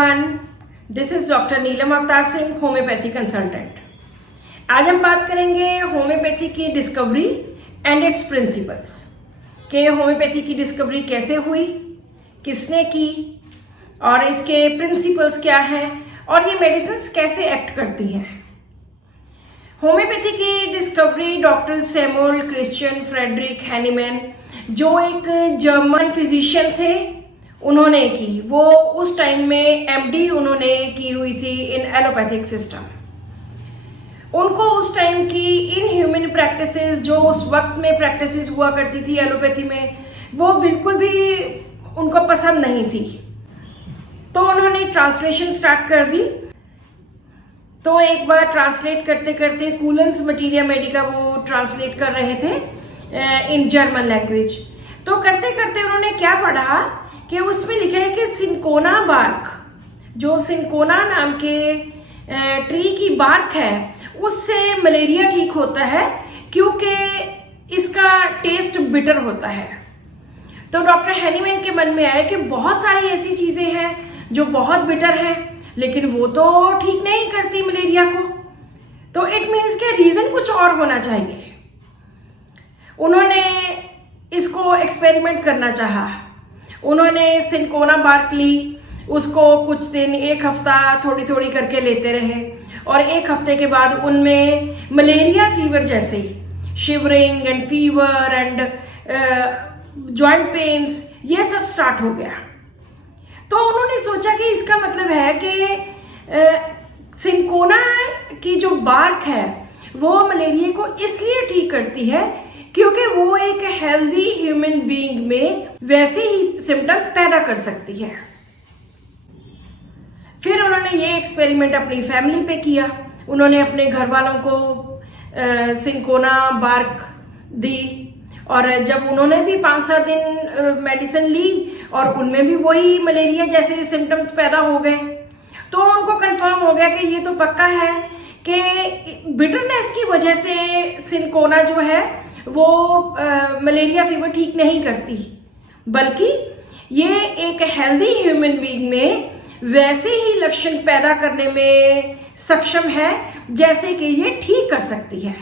Everyone, this is doctor Neelam Avtar Singh, homeopathy consultant. आज हम बात करेंगे होम्योपैथी की डिस्कवरी एंड इट्स प्रिंसिपल्स कि होम्योपैथी की डिस्कवरी कैसे हुई, किसने की और इसके प्रिंसिपल्स क्या हैं और ये मेडिसिन्स कैसे एक्ट करती हैं। होम्योपैथी की discovery doctor Samuel Christian Friedrich Hahnemann, जो एक जर्मन फिजिशियन थे, उन्होंने की। वो उस टाइम में एमडी उन्होंने की हुई थी इन एलोपैथिक सिस्टम। उनको उस टाइम की इन ह्यूमन प्रैक्टिसेस, जो उस वक्त में प्रैक्टिसेस हुआ करती थी एलोपैथी में, वो बिल्कुल भी उनको पसंद नहीं थी। तो उन्होंने ट्रांसलेशन स्टार्ट कर दी। तो एक बार ट्रांसलेट करते करते कूलेंस मटीरिया मेडिका वो ट्रांसलेट कर रहे थे इन जर्मन लैंग्वेज। तो करते करते उन्होंने क्या पढ़ा कि उसमें लिखा है कि सिंकोना बार्क, जो सिंकोना नाम के ट्री की बार्क है, उससे मलेरिया ठीक होता है क्योंकि इसका टेस्ट बिटर होता है। तो डॉक्टर हैनीमैन के मन में आया कि बहुत सारी ऐसी चीजें हैं जो बहुत बिटर हैं, लेकिन वो तो ठीक नहीं करती मलेरिया को। तो इट मीन्स के रीजन कुछ और होना चाहिए। उन्होंने इसको एक्सपेरिमेंट करना चाहा। उन्होंने सिंकोना बार्क ली, उसको कुछ दिन, एक हफ्ता थोड़ी थोड़ी करके लेते रहे और एक हफ्ते के बाद उनमें मलेरिया फीवर जैसे ही shivering and fever and joint pains ये सब स्टार्ट हो गया। तो उन्होंने सोचा कि इसका मतलब है कि सिंकोना की जो बार्क है वो मलेरिया को इसलिए ठीक करती है क्योंकि वो एक हेल्दी ह्यूमन बीइंग में वैसे ही सिम्टम पैदा कर सकती है। फिर उन्होंने ये एक्सपेरिमेंट अपनी फैमिली पे किया। उन्होंने अपने घर वालों को सिंकोना बार्क दी और जब उन्होंने भी 5-7 दिन मेडिसिन ली और उनमें भी वही मलेरिया जैसे सिम्टम्स पैदा हो गए, तो उनको कंफर्म हो गया कि ये तो पक्का है कि बिटरनेस की वजह से सिंकोना जो है वो मलेरिया फीवर ठीक नहीं करती, बल्कि ये एक हेल्दी ह्यूमन बीइंग में वैसे ही लक्षण पैदा करने में सक्षम है जैसे कि ये ठीक कर सकती है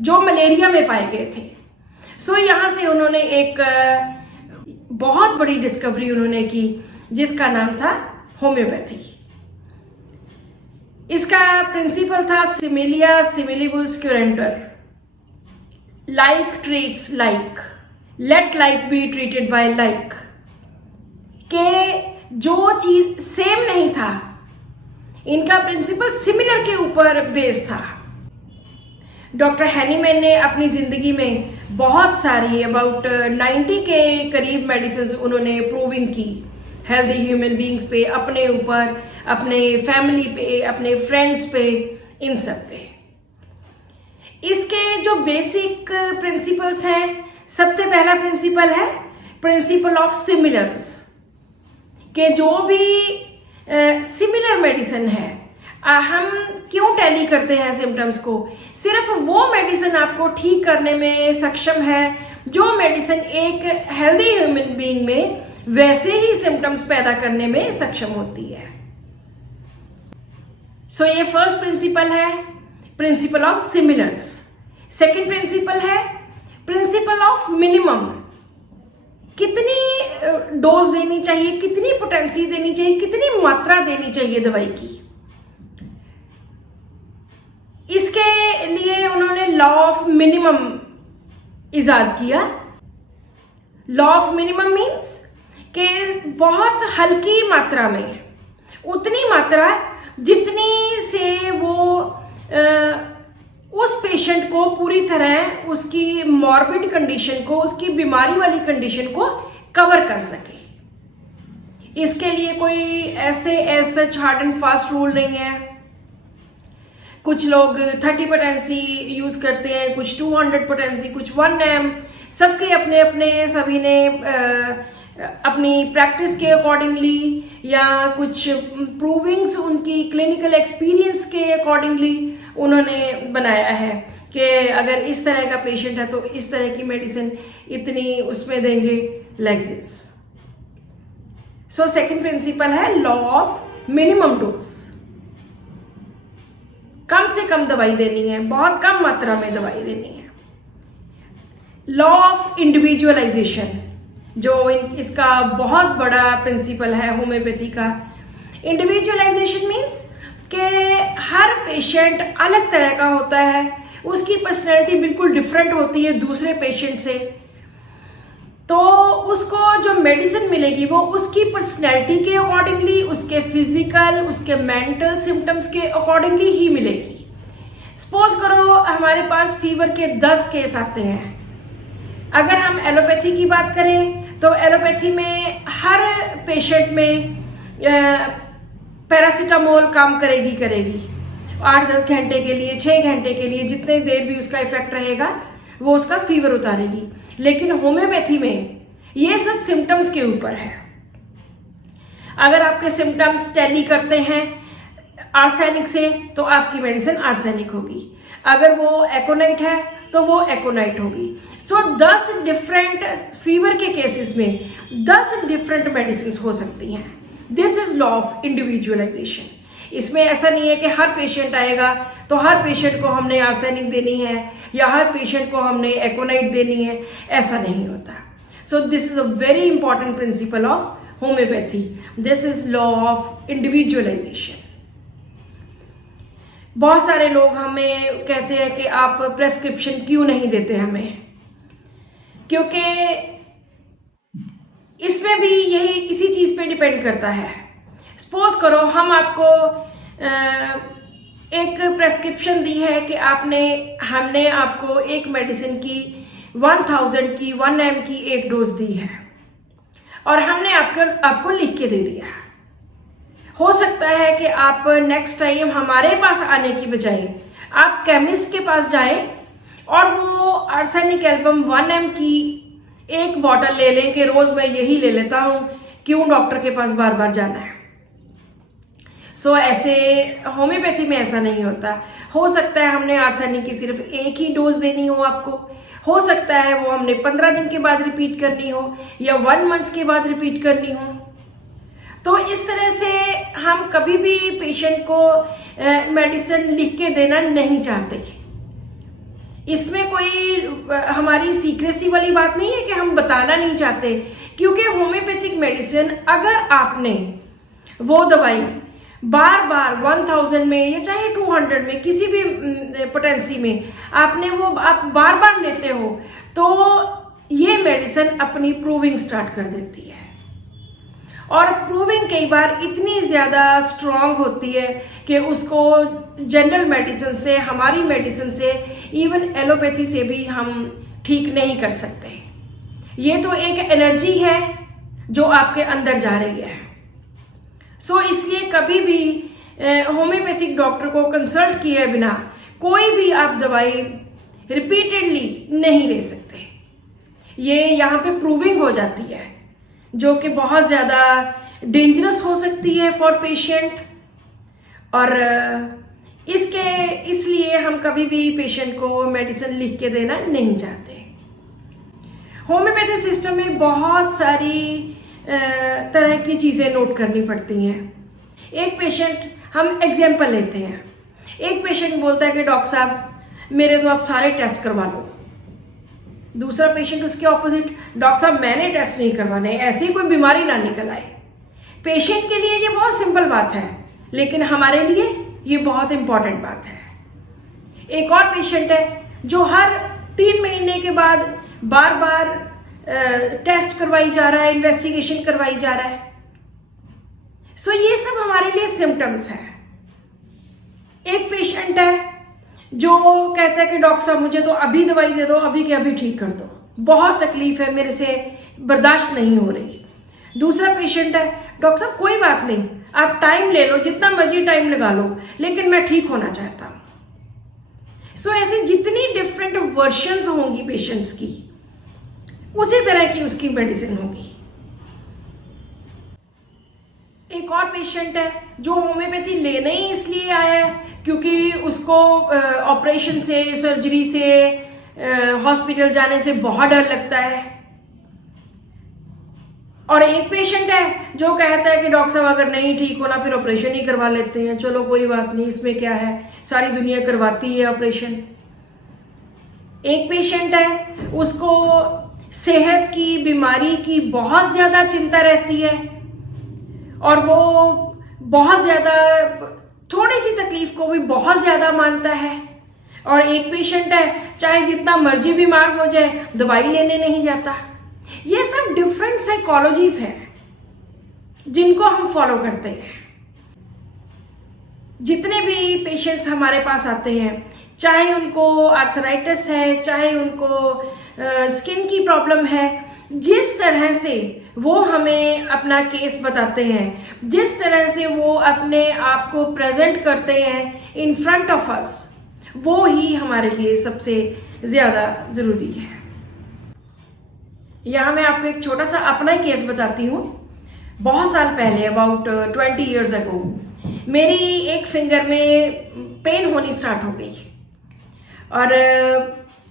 जो मलेरिया में पाए गए थे। सो यहां से उन्होंने एक बहुत बड़ी डिस्कवरी उन्होंने की जिसका नाम था होम्योपैथी। इसका प्रिंसिपल था similia similibus curentur, like treats like, let like be treated by like. के जो चीज सेम नहीं था, इनका प्रिंसिपल सिमिलर के ऊपर बेस था। डॉक्टर हैनीमैन ने अपनी जिंदगी में बहुत सारी अबाउट 90 के करीब मेडिसिन उन्होंने प्रूविंग की हेल्दी ह्यूमन बीइंग्स पे, अपने ऊपर, अपने फैमिली पे, अपने फ्रेंड्स पे, इन सब पे। इसके जो बेसिक प्रिंसिपल्स हैं, सबसे पहला प्रिंसिपल है प्रिंसिपल ऑफ सिमिलर्स, कि जो भी सिमिलर मेडिसिन है, हम क्यों टैली करते हैं सिम्टम्स को, सिर्फ वो मेडिसिन आपको ठीक करने में सक्षम है जो मेडिसिन एक हेल्दी ह्यूमन बीइंग में वैसे ही सिम्टम्स पैदा करने में सक्षम होती है। सो ये फर्स्ट प्रिंसिपल है, principle of similars. Second principle है प्रिंसिपल ऑफ मिनिमम, कितनी डोज देनी चाहिए, कितनी पोटेंसी देनी चाहिए, कितनी मात्रा देनी चाहिए दवाई की। इसके लिए उन्होंने लॉ ऑफ मिनिमम इजाद किया। लॉ ऑफ मिनिमम मीन्स कि बहुत हल्की मात्रा में, उतनी मात्रा जितनी से वो उस पेशेंट को पूरी तरह उसकी मॉर्बिड कंडीशन को, उसकी बीमारी वाली कंडीशन को कवर कर सके। इसके लिए कोई ऐसे हार्ड एंड फास्ट रूल नहीं है। कुछ लोग 30 पोटेंसी यूज करते हैं, कुछ 200 पोटेंसी, कुछ 1 एम। सबके अपने अपने, सभी ने अपनी प्रैक्टिस के अकॉर्डिंगली या कुछ प्रूविंग्स उनकी क्लिनिकल एक्सपीरियंस के अकॉर्डिंगली उन्होंने बनाया है कि अगर इस तरह का पेशेंट है तो इस तरह की मेडिसिन इतनी उसमें देंगे, like this. So second principle है लॉ ऑफ मिनिमम डोज, कम से कम दवाई देनी है, बहुत कम मात्रा में दवाई देनी है। लॉ ऑफ इंडिविजुअलाइजेशन जो इसका बहुत बड़ा प्रिंसिपल है होम्योपैथी का। इंडिविजुअलाइजेशन मीन्स कि हर पेशेंट अलग तरह का होता है, उसकी पर्सनैलिटी बिल्कुल डिफरेंट होती है दूसरे पेशेंट से, तो उसको जो मेडिसिन मिलेगी वो उसकी पर्सनैलिटी के अकॉर्डिंगली, उसके फिजिकल, उसके मेंटल सिम्टम्स के अकॉर्डिंगली ही मिलेगी। सपोज करो हमारे पास फीवर के 10 केस आते हैं। अगर हम एलोपैथी की बात करें तो एलोपैथी में हर पेशेंट में पैरासीटामोल काम करेगी 8-10 घंटे के लिए, 6 घंटे के लिए, जितने देर भी उसका इफेक्ट रहेगा वो उसका फीवर उतारेगी। लेकिन होम्योपैथी में ये सब सिम्टम्स के ऊपर है। अगर आपके सिम्टम्स टैली करते हैं आर्सेनिक से तो आपकी मेडिसिन आर्सेनिक होगी, अगर वो एकोनाइट है तो वो एकोनाइट होगी। सो 10 डिफरेंट फीवर के केसेस में 10 डिफरेंट मेडिसिन हो सकती हैं। This is law of individualisation. इसमें ऐसा नहीं है कि हर पेशेंट आएगा तो हर पेशेंट को हमने आर्सेनिक देनी है या हर पेशेंट को हमने एकोनाइट देनी है, ऐसा नहीं होता। So this is a very important principle of homeopathy. This is law of individualisation. बहुत सारे लोग हमें कहते हैं कि आप प्रेस्क्रिप्शन क्यों नहीं देते हमें, क्योंकि इसमें भी यही इसी चीज पे डिपेंड करता है। सपोज करो हम आपको एक प्रेस्क्रिप्शन दी है कि हमने आपको एक मेडिसिन की 1000 की 1 ml की एक डोज दी है और हमने आपको लिख के दे दिया। हो सकता है कि आप नेक्स्ट टाइम हमारे पास आने की बजाय आप केमिस्ट के पास जाएं और वो आर्सेनिक एल्बम 1 ml की एक बॉटल ले लें कि रोज मैं यही ले लेता हूं, क्यों डॉक्टर के पास बार बार जाना है। सो ऐसे होम्योपैथी में ऐसा नहीं होता। हो सकता है हमने आर्सेनिक की सिर्फ एक ही डोज देनी हो आपको, हो सकता है वो हमने 15 दिन के बाद रिपीट करनी हो या 1 मंथ के बाद रिपीट करनी हो। तो इस तरह से हम कभी भी पेशेंट को मेडिसिन लिख के देना नहीं चाहते। इसमें कोई हमारी सीक्रेसी वाली बात नहीं है कि हम बताना नहीं चाहते, क्योंकि होम्योपैथिक मेडिसिन अगर आपने वो दवाई बार बार 1000 में या चाहे 200 में किसी भी पोटेंसी में आपने वो आप बार बार लेते हो तो ये मेडिसिन अपनी प्रूविंग स्टार्ट कर देती है। और प्रूविंग कई बार इतनी ज्यादा स्ट्रांग होती है कि उसको जनरल मेडिसिन से, हमारी मेडिसिन से, इवन एलोपैथी से भी हम ठीक नहीं कर सकते। ये तो एक एनर्जी है जो आपके अंदर जा रही है। सो इसलिए कभी भी होम्योपैथिक डॉक्टर को कंसल्ट किए बिना कोई भी आप दवाई रिपीटेडली नहीं ले सकते। ये यहाँ पे प्रूविंग हो जाती है जो कि बहुत ज़्यादा डेंजरस हो सकती है फॉर पेशेंट, और इसलिए हम कभी भी पेशेंट को मेडिसिन लिख के देना नहीं चाहते। होम्योपैथी सिस्टम में बहुत सारी तरह की चीज़ें नोट करनी पड़ती हैं। एक पेशेंट, हम एग्जाम्पल लेते हैं, एक पेशेंट बोलता है कि डॉक्टर साहब मेरे तो आप सारे टेस्ट करवा लो। दूसरा पेशेंट उसके ऑपोजिट, डॉक्टर साहब मैंने टेस्ट नहीं करवाने, ऐसी कोई बीमारी ना निकल आए। पेशेंट के लिए ये बहुत सिंपल बात है, लेकिन हमारे लिए ये बहुत इंपॉर्टेंट बात है। एक और पेशेंट है जो हर 3 महीने के बाद बार बार टेस्ट करवाई जा रहा है, इन्वेस्टिगेशन करवाई जा रहा है। सो ये सब हमारे लिए सिम्टम्स है। एक पेशेंट है जो कहता है कि डॉक्टर साहब मुझे तो अभी दवाई दे दो, अभी के अभी ठीक कर दो, बहुत तकलीफ है, मेरे से बर्दाश्त नहीं हो रही। दूसरा पेशेंट है, डॉक्टर साहब कोई बात नहीं, आप टाइम ले लो, जितना मर्जी टाइम लगा लो, लेकिन मैं ठीक होना चाहता हूं। सो ऐसी जितनी डिफरेंट वर्जन्स होंगी पेशेंट्स की, उसी तरह की उसकी मेडिसिन होगी। एक और पेशेंट है जो होम्योपैथी लेने ही इसलिए आया है क्योंकि उसको ऑपरेशन से, सर्जरी से, हॉस्पिटल जाने से बहुत डर लगता है। और एक पेशेंट है जो कहता है कि डॉक्टर साहब अगर नहीं ठीक होना फिर ऑपरेशन ही करवा लेते हैं। चलो कोई बात नहीं, इसमें क्या है, सारी दुनिया करवाती है ऑपरेशन। एक पेशेंट है उसको सेहत की, बीमारी की बहुत ज्यादा चिंता रहती है और वो बहुत ज्यादा, थोड़ी सी तकलीफ को भी बहुत ज्यादा मानता है। और एक पेशेंट है चाहे जितना मर्जी बीमार हो जाए दवाई लेने नहीं जाता। ये सब डिफरेंट साइकोलॉजीज हैं जिनको हम फॉलो करते हैं। जितने भी पेशेंट्स हमारे पास आते हैं, चाहे उनको आर्थराइटिस है, चाहे उनको स्किन की प्रॉब्लम है, जिस तरह से वो हमें अपना केस बताते हैं, जिस तरह से वो अपने आप को प्रेजेंट करते हैं इन फ्रंट ऑफ अस, वो ही हमारे लिए सबसे ज्यादा जरूरी है। यहाँ मैं आपको एक छोटा सा अपना ही केस बताती हूँ। बहुत साल पहले, अबाउट 20 years ago, मेरी एक फिंगर में पेन होनी स्टार्ट हो गई और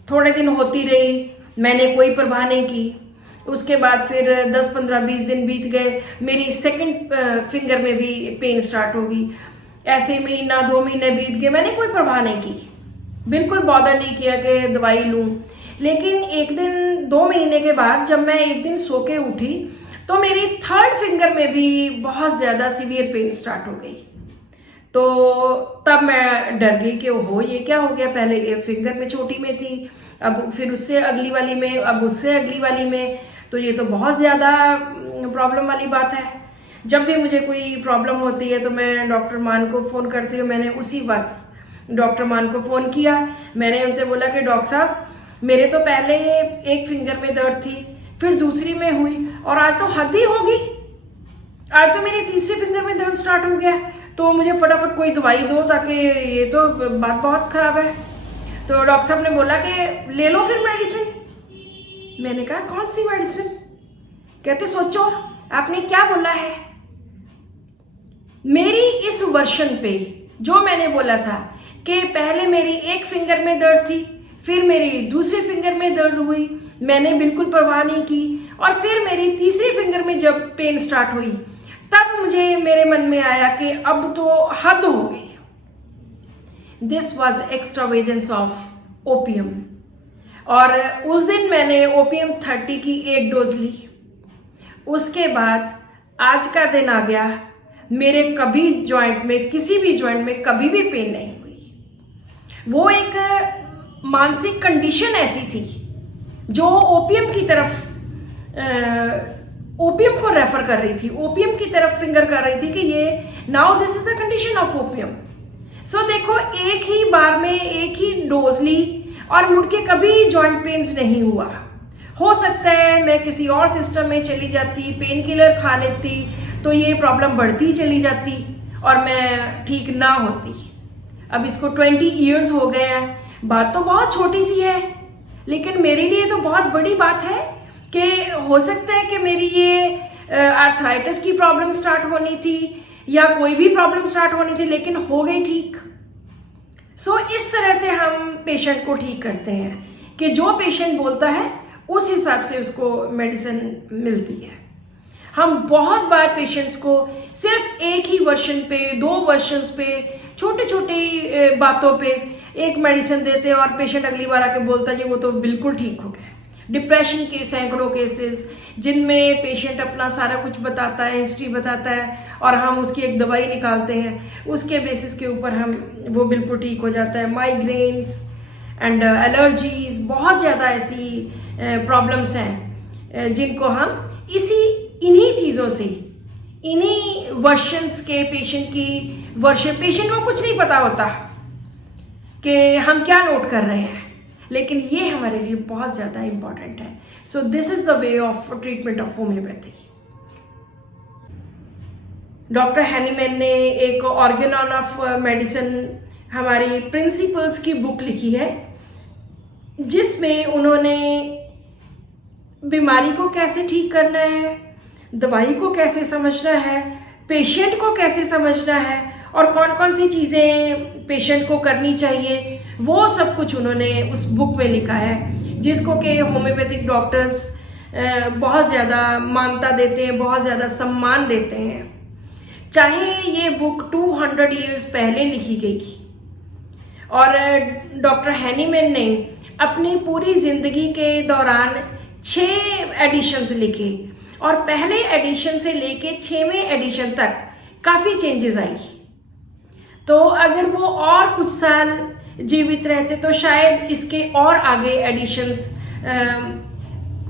थोड़े दिन होती रही, मैंने कोई परवाह नहीं की। उसके बाद फिर 10, 15, 20 दिन बीत गए, मेरी सेकंड फिंगर में भी पेन स्टार्ट होगी। ऐसे महीना 2 महीने बीत गए, मैंने कोई परवाह नहीं की, बिल्कुल बॉदर नहीं किया कि दवाई लूं। लेकिन एक दिन 2 महीने के बाद जब मैं एक दिन सो के उठी तो मेरी थर्ड फिंगर में भी बहुत ज्यादा सीवियर पेन स्टार्ट हो गई। तो तब मैं डर गई कि ओहो ये क्या हो गया, पहले ये फिंगर में छोटी में थी, अब फिर उससे अगली वाली में, अब उससे अगली वाली में, तो ये तो बहुत ज्यादा प्रॉब्लम वाली बात है। जब भी मुझे कोई प्रॉब्लम होती है तो मैं डॉक्टर मान को फोन करती हूँ। मैंने उसी वक्त डॉक्टर मान को फोन किया, मैंने उनसे बोला कि डॉक्टर साहब मेरे तो पहले एक फिंगर में दर्द थी, फिर दूसरी में हुई और आज तो हद ही होगी, आज तो मेरी तीसरी फिंगर में दर्द स्टार्ट हो गया, तो मुझे फटाफट कोई दवाई दो ताकि ये तो बात बहुत खराब है। तो डॉक्टर साहब ने बोला कि ले लो फिर मेडिसिन। मैंने कहा कौन सी मेडिसिन? कहते सोचो आपने क्या बोला है। मेरी इस वर्षन पे जो मैंने बोला था कि पहले मेरी एक फिंगर में दर्द थी, फिर मेरी दूसरी फिंगर में दर्द हुई, मैंने बिल्कुल परवाह नहीं की, और फिर मेरी तीसरी फिंगर में जब पेन स्टार्ट हुई तब मुझे मेरे मन में आया कि अब तो हद हो गई। This was extravagance of opium. और उस दिन मैंने ओपियम 30 की एक डोज ली। उसके बाद आज का दिन आ गया, मेरे कभी जॉइंट में, किसी भी जॉइंट में कभी भी पेन नहीं हुई। वो एक मानसिक कंडीशन ऐसी थी जो ओपियम की तरफ, ओपियम को रेफर कर रही थी, ओपियम की तरफ फिंगर कर रही थी कि ये now this is the condition of opium. So देखो, एक ही बार में एक ही डोज ली और मुड़ के कभी जॉइंट पेन्स नहीं हुआ। हो सकता है मैं किसी और सिस्टम में चली जाती, पेन किलर खा लेती तो ये प्रॉब्लम बढ़ती चली जाती और मैं ठीक ना होती। अब इसको 20 years हो गए हैं। बात तो बहुत छोटी सी है, लेकिन मेरे लिए तो बहुत बड़ी बात है कि हो सकता है कि मेरी ये आर्थराइटिस की प्रॉब्लम स्टार्ट होनी थी या कोई भी प्रॉब्लम स्टार्ट होनी थी, लेकिन हो गई ठीक। सो इस तरह से हम पेशेंट को ठीक करते हैं कि जो पेशेंट बोलता है उस हिसाब से उसको मेडिसिन मिलती है। हम बहुत बार पेशेंट्स को सिर्फ एक ही वर्जन पे, 2 वर्जन्स पे, छोटे छोटे बातों पे एक मेडिसिन देते हैं और पेशेंट अगली बार आके बोलता है जी वो तो बिल्कुल ठीक हो गया। डिप्रेशन के सैकड़ों केसेस जिनमें पेशेंट अपना सारा कुछ बताता है, हिस्ट्री बताता है और हम उसकी एक दवाई निकालते हैं, उसके बेसिस के ऊपर हम वो बिल्कुल ठीक हो जाता है। माइग्रेन्स एंड एलर्जीज, बहुत ज़्यादा ऐसी प्रॉब्लम्स हैं जिनको हम इन्हीं चीज़ों से, इन्हीं वर्शंस के पेशेंट को कुछ नहीं पता होता कि हम क्या नोट कर रहे हैं, लेकिन ये हमारे लिए बहुत ज़्यादा इंपॉर्टेंट है। So this is the way of treatment of homeopathy. Doctor Hahnemann ने एक ऑर्गेनॉन ऑफ मेडिसिन, हमारी प्रिंसिपल्स की बुक लिखी है, जिसमें उन्होंने बीमारी को कैसे ठीक करना है, दवाई को कैसे समझना है, पेशेंट को कैसे समझना है और कौन कौन सी चीज़ें पेशेंट को करनी चाहिए, वो सब कुछ उन्होंने उस बुक में लिखा है, जिसको कि होम्योपैथिक डॉक्टर्स बहुत ज़्यादा मान्यता देते हैं, बहुत ज़्यादा सम्मान देते हैं। चाहे ये बुक 200 ईयर्स पहले लिखी गई और डॉक्टर हैनीमैन ने अपनी पूरी जिंदगी के दौरान 6 एडिशंस लिखे और पहले एडिशन से लेके 6वें एडिशन तक काफ़ी चेंजेस आई। तो अगर वो और कुछ साल जीवित रहते तो शायद इसके और आगे एडिशंस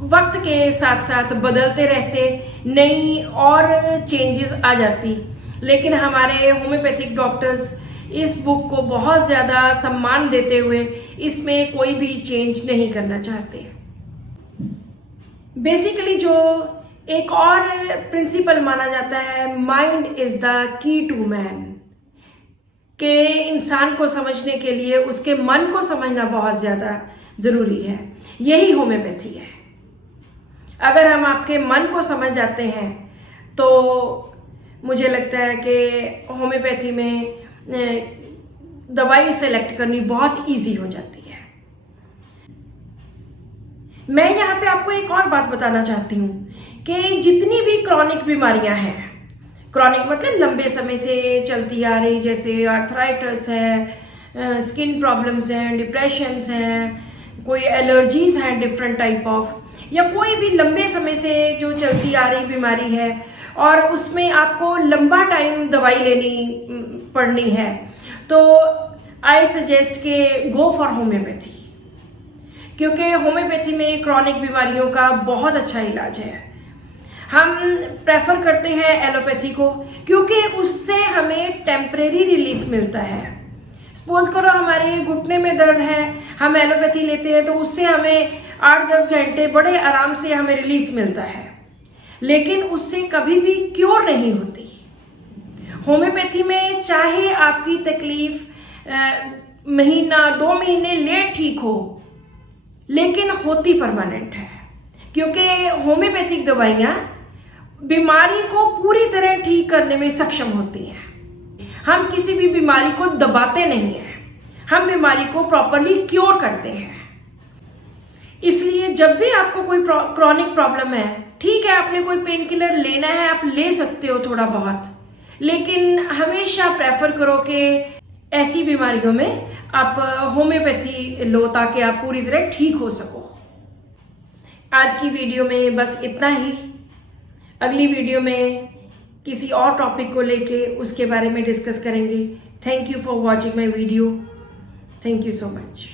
वक्त के साथ साथ बदलते रहते, नई और चेंजेस आ जाती। लेकिन हमारे होम्योपैथिक डॉक्टर्स इस बुक को बहुत ज़्यादा सम्मान देते हुए इसमें कोई भी चेंज नहीं करना चाहते। बेसिकली जो एक और प्रिंसिपल माना जाता है, mind is the key to man, के इंसान को समझने के लिए उसके मन को समझना बहुत ज़्यादा ज़रूरी है। यही होम्योपैथी है। अगर हम आपके मन को समझ जाते हैं तो मुझे लगता है कि होम्योपैथी में दवाई सेलेक्ट करनी बहुत इजी हो जाती है। मैं यहाँ पे आपको एक और बात बताना चाहती हूँ कि जितनी भी क्रॉनिक बीमारियाँ हैं, क्रॉनिक मतलब लंबे समय से चलती आ रही, जैसे आर्थराइटिस है, स्किन प्रॉब्लम्स हैं, डिप्रेशंस हैं, कोई एलर्जीज हैं डिफरेंट टाइप ऑफ, या कोई भी लंबे समय से जो चलती आ रही बीमारी है और उसमें आपको लंबा टाइम दवाई लेनी पड़नी है, तो आई सजेस्ट के गो फॉर होम्योपैथी, क्योंकि होम्योपैथी में क्रॉनिक बीमारियों का बहुत अच्छा इलाज है। हम प्रेफर करते हैं एलोपैथी को क्योंकि उससे हमें टेम्परेरी रिलीफ मिलता है। सपोज करो हमारे घुटने में दर्द है, हम एलोपैथी लेते हैं तो उससे हमें 8-10 घंटे बड़े आराम से हमें रिलीफ मिलता है, लेकिन उससे कभी भी क्योर नहीं होती। होम्योपैथी में चाहे आपकी तकलीफ महीना 2 महीने लेट ठीक हो, लेकिन होती परमानेंट है, क्योंकि होम्योपैथिक दवाइयाँ बीमारी को पूरी तरह ठीक करने में सक्षम होती हैं। हम किसी भी बीमारी को दबाते नहीं हैं, हम बीमारी को प्रॉपरली क्योर करते हैं। इसलिए जब भी आपको कोई क्रॉनिक प्रॉब्लम है, ठीक है आपने कोई पेन किलर लेना है, आप ले सकते हो थोड़ा बहुत, लेकिन हमेशा प्रेफर करो कि ऐसी बीमारियों में आप होम्योपैथी लो ताकि आप पूरी तरह ठीक हो सको। आज की वीडियो में बस इतना ही। अगली वीडियो में किसी और टॉपिक को लेके उसके बारे में डिस्कस करेंगे। Thank you for watching my video. Thank you so much.